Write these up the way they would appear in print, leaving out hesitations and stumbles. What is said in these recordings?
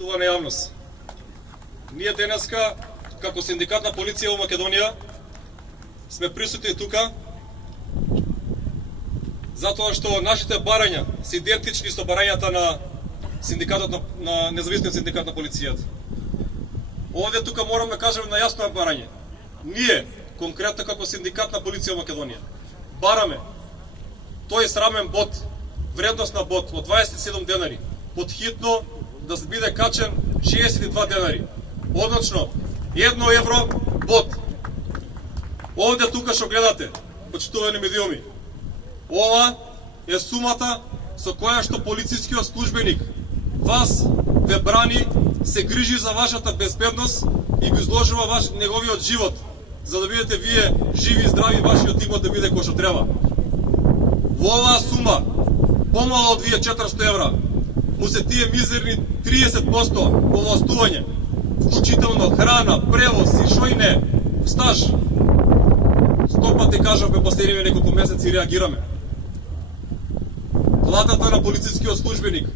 Почитувана јавност, ние денеска, како синдикат на полиција во Македонија, сме присутни тука, затоа што нашите барања се идентични со барањата на синдикатот на независниот синдикат на полицијата. Овде тука морам да кажем на јасно барање. Ние, конкретно како синдикат на полиција во Македонија, бараме тој срамен бот, вредност на бот од 27 денари, под хитно да се биде качен 62 денари. Односно, 1 евро бот. Овде тука што гледате, почитувани медиуми, ова е сумата со која што полицискиот службеник вас ве брани, се грижи за вашата безбедност и го изложува неговиот живот, за да бидете вие живи и здрави, вашиот имот да биде кој што треба. Во оваа сума, помало од 400 евра, му се тие мизерни 30% повластување, вклучително храна, превоз и шо и не, стаж. 100 пати кажавме последниве неколку месеци и реагираме. Платата на полицискиот службеник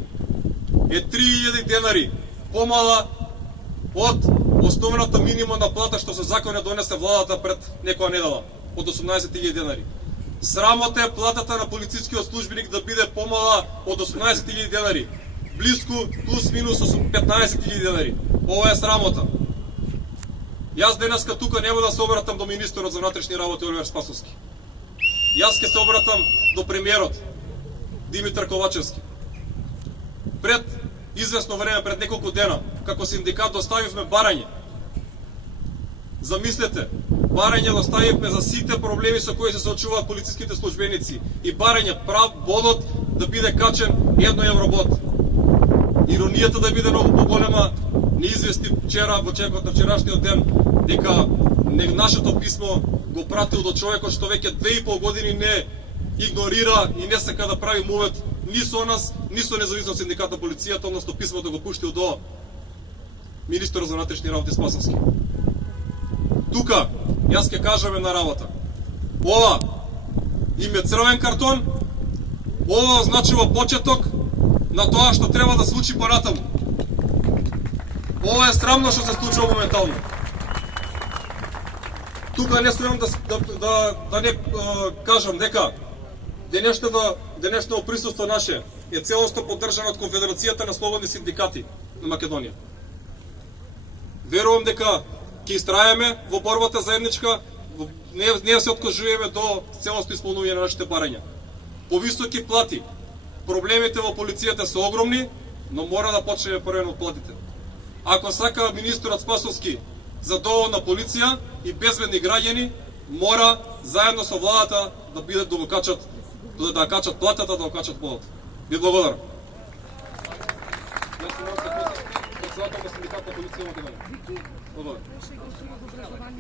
е 3000 денари помала од основната минимална плата што со закон донесе владата пред некоја недела, од 18.000 денари. Срамота е платата на полицискиот службеник да биде помала од 18.000 денари, близко плюс минус 15.000 денари. Ова е срамота. Јас денеска тука нема да се обратам до министерот за внатрешни работи Оливер Спасовски. Јас ќе се обратам до премиерот Димитар Ковачевски. Пред известно време, пред неколку дена, како синдикат доставивме барање. Замислете, барање доставивме за сите проблеми со кои се соочуваат полициските службеници и барање прав бодот да биде качен 1 евро бод. Иронијата да биде многу поголема, не извести вчера, во чекот на вчерашниот ден, дека нашето писмо го пратил до човекот што веќе 2,5 години не игнорира и не сака да прави мувет ни со нас, ни со независен синдикат на полицијата, односно писмото го пуштил до министерот за внатрешни работи Спасовски. Тука, јас ќе кажам една работа. Ова им е црвен картон, ова означува почеток на тоа што треба да случи понатаму. Ова е срамно што се случува моментално. Тука не смеам да не кажам дека денешното присуство наше е целосно поддржано од Конфедерацијата на слободни синдикати на Македонија. Верувам дека ќе истраеме во борбата заедничка, не се откажуваме до целосно исполнување на нашите барања. Повисоки плати. Проблемите во полицијата се огромни, но мора да почнеме првено од платите. Ако сака министерот Спасовски за доволна полиција и безбедни граѓани, мора заедно со владата да бидат да качат платата, да качат подот. Ви благодарам. Јас сум председател на синдикат на полиција во Македонија. Благодарам.